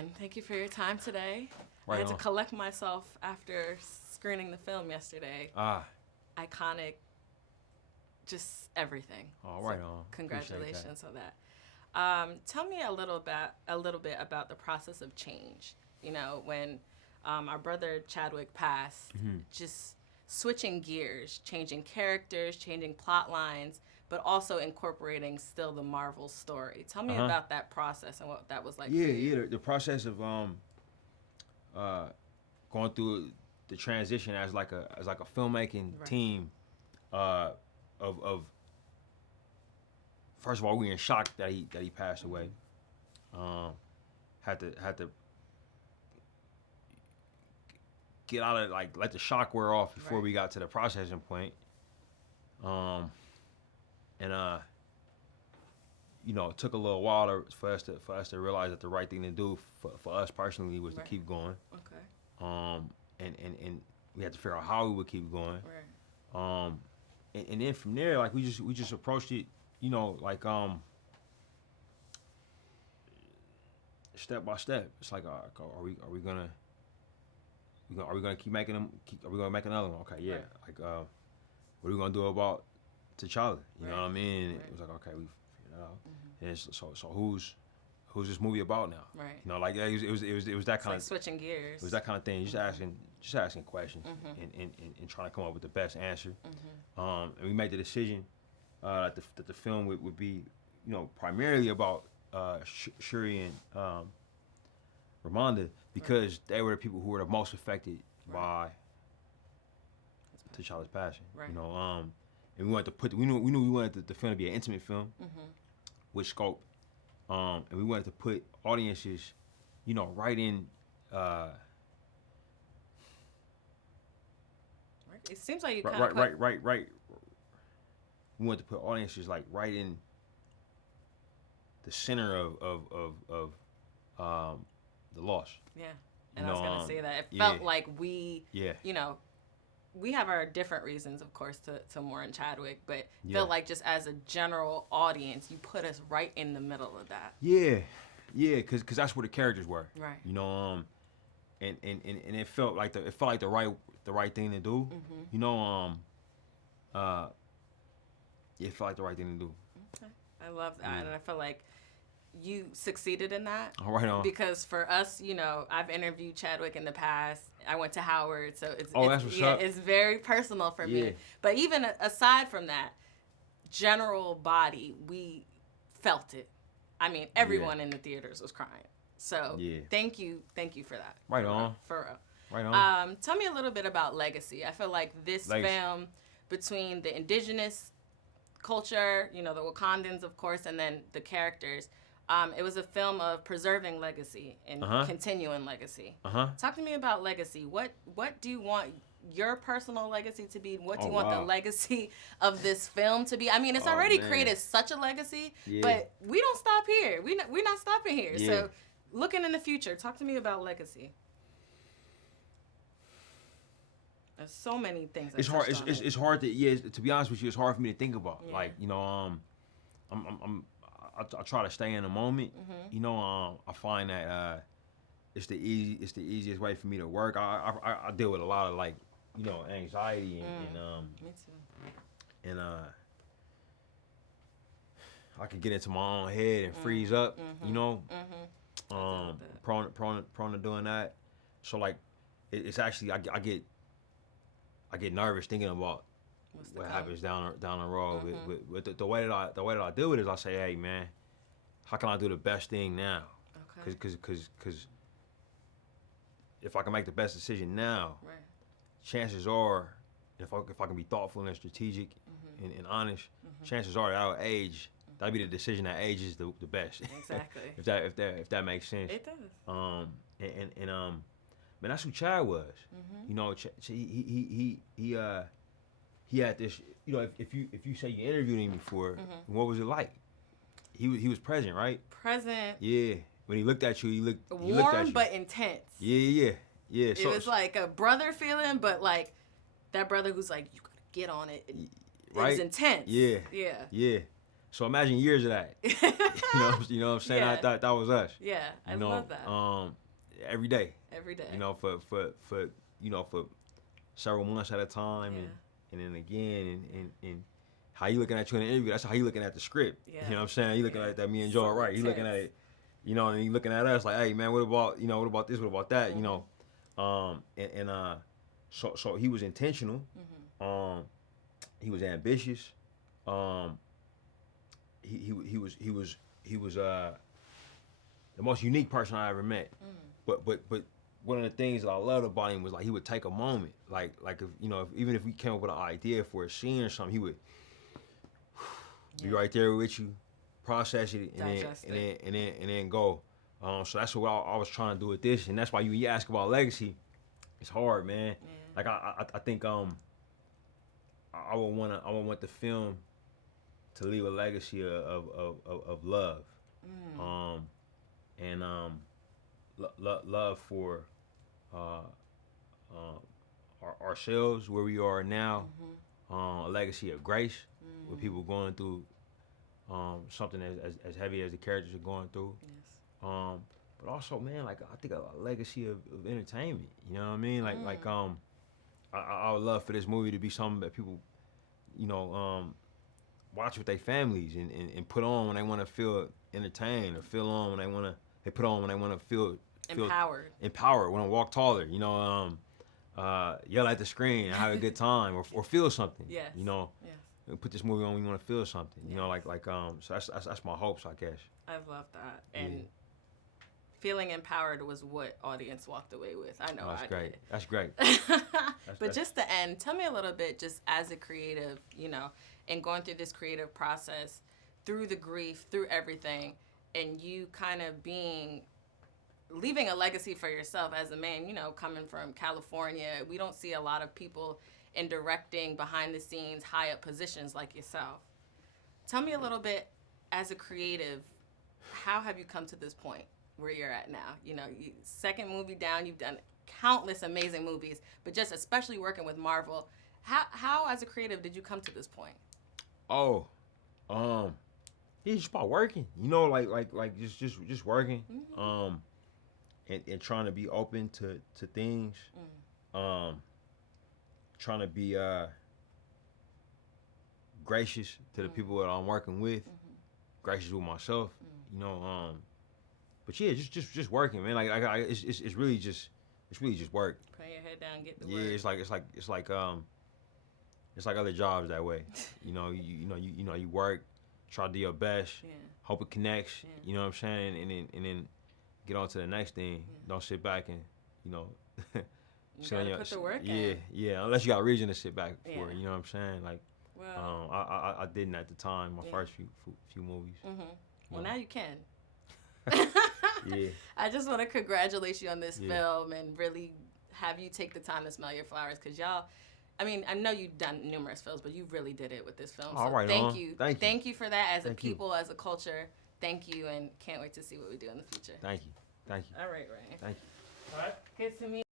Ryan. Thank you for your time today. Right I had on. to collect myself after screening the film yesterday. Iconic, just everything. Oh, right on. Congratulations on that. Tell me a little bit about the process of change. You know, when our brother Chadwick passed, just switching gears, changing characters, changing plot lines, but also incorporating still the Marvel story. Tell me about that process and what that was like for you. Yeah, the process of going through the transition as like a filmmaking team of first of all, we were in shock that he passed away. Had to get out of let the shock wear off before we got to the processing point. You know, it took a little while for us to realize that the right thing to do for us personally was to keep going. Okay. And we had to figure out how we would keep going. Right. And then from there, we just approached it, you know, step by step. It's like, are we gonna keep making them? Are we gonna make another one? Okay, yeah. Right. What are we gonna do about T'Challa? You know what I mean? It was like, okay, we figured it out. And so who's this movie about now? Right. You know, it was that kind of switching gears. It was that kind of thing. Just asking questions and trying to come up with the best answer. And we made the decision that the film would be, you know, primarily about Shuri and Ramonda because they were the people who were the most affected by T'Challa's passing. Right. You know, and we wanted to put we knew we wanted the film to be an intimate film with scope. And we wanted to put audiences, you know, right in. It seems like you right. We wanted to put audiences right in the center of the loss. Yeah, and I was gonna say that it felt like we, you know, we have our different reasons, of course, to mourn Chadwick, but felt like just as a general audience, you put us right in the middle of that. Yeah, because that's where the characters were. Right. You know, and it felt like the right thing to do. You know, it felt like the right thing to do. Okay. I love that, and I feel like you succeeded in that. All right on. Because for us, you know, I've interviewed Chadwick in the past. I went to Howard, so it's that's what's up. It's very personal for me. But even aside from that, general body, we felt it. I mean, everyone in the theaters was crying. So thank you for that. Right on. For real. Right on. Tell me a little bit about legacy. I feel like this film, between the indigenous culture, you know, the Wakandans, of course, and then the characters. It was a film of preserving legacy and continuing legacy. Talk to me about legacy. What do you want your personal legacy to be? What do you want the legacy of this film to be? I mean, it's already created such a legacy, but we don't stop here. We're not stopping here. Yeah. So looking in the future, talk to me about legacy. There's so many things. It's hard. It's hard to be honest with you. It's hard for me to think about. Yeah. Like, you know, I try to stay in the moment. You know, I find that it's the easiest way for me to work. I deal with a lot of, like, you know, anxiety and me too. And I can get into my own head and freeze up. You know, prone to doing that. So, like, it's actually I get nervous thinking about what happens down the road. With the way that I deal with it is I say, hey man, how can I do the best thing now? Okay. Because if I can make the best decision now, chances are, if I can be thoughtful and strategic and honest, chances are that I'll age. That'll be the decision that ages the best. Exactly. if that makes sense. It does. Man, that's who Chad was. You know, he had this. You know, if you say you interviewed him before, what was it like? He was present, right? Present. Yeah. When he looked at you, he looked at you. But intense. Yeah. It was like a brother feeling, but like that brother who's like, you gotta get on it. It was intense. Yeah. So imagine years of that. you know what I'm saying? Yeah. I thought that was us. Yeah, I love that. Every day. Every day. You know, for several months at a time, and then again, and how you looking at you in the interview? That's how you looking at the script. Yeah. You know what I'm saying? You looking at that me and Joe, right? You looking at it, you know, and you looking at us like, hey man, what about this? What about that? You know, so he was intentional. He was ambitious. He was the most unique person I ever met. But one of the things that I loved about him was like he would take a moment, like if even if we came up with an idea for a scene or something, he would be right there with you, process it, and then go. So that's what I was trying to do with this, and that's why you ask about legacy. It's hard, man. Like I think I would want the film to leave a legacy of love, and love for ourselves, where we are now, a legacy of grace, with people going through something as heavy as the characters are going through. Yes. But also, man, like I think a legacy of entertainment. You know what I mean? Like I would love for this movie to be something that people, watch with their families and put on when they want to feel entertained, or feel on when they want to. They put on when they want to feel empowered, want to walk taller, yell at the screen and have a good time, or feel something. Yes. Put this movie on when you want to feel something. So that's my hopes, I guess. I love that. And feeling empowered was what audience walked away with. I know. That's great. That's great. But just to end, tell me a little bit, just as a creative, and going through this creative process, through the grief, through everything, and you kind of leaving a legacy for yourself as a man, coming from California. We don't see a lot of people in directing, behind the scenes, high up positions like yourself. Tell me a little bit, as a creative, how have you come to this point where you're at now? Second movie down, you've done countless amazing movies, but just especially working with Marvel, how as a creative did you come to this point? It's just about working, like just working, and trying to be open to things, trying to be gracious to the people that I'm working with, gracious with myself, but yeah, just working, man. It's really just work. Putting your head down, get the work. Yeah, it's like other jobs that way. You work. Try to do your best. Yeah. Hope it connects. Yeah. You know what I'm saying? And then get on to the next thing. Yeah. Don't sit back and you gotta put the work in. Yeah. Unless you got a reason to sit back for it. You know what I'm saying? I didn't at the time. My first few movies. Well, now you can. Yeah. I just want to congratulate you on this film and really have you take the time to smell your flowers, because y'all. I mean, I know you've done numerous films, but you really did it with this film. So thank you. Thank you for that as a people, as a culture. Thank you, and can't wait to see what we do in the future. Thank you. All right, Ryan. Thank you. All right. Good to meet you.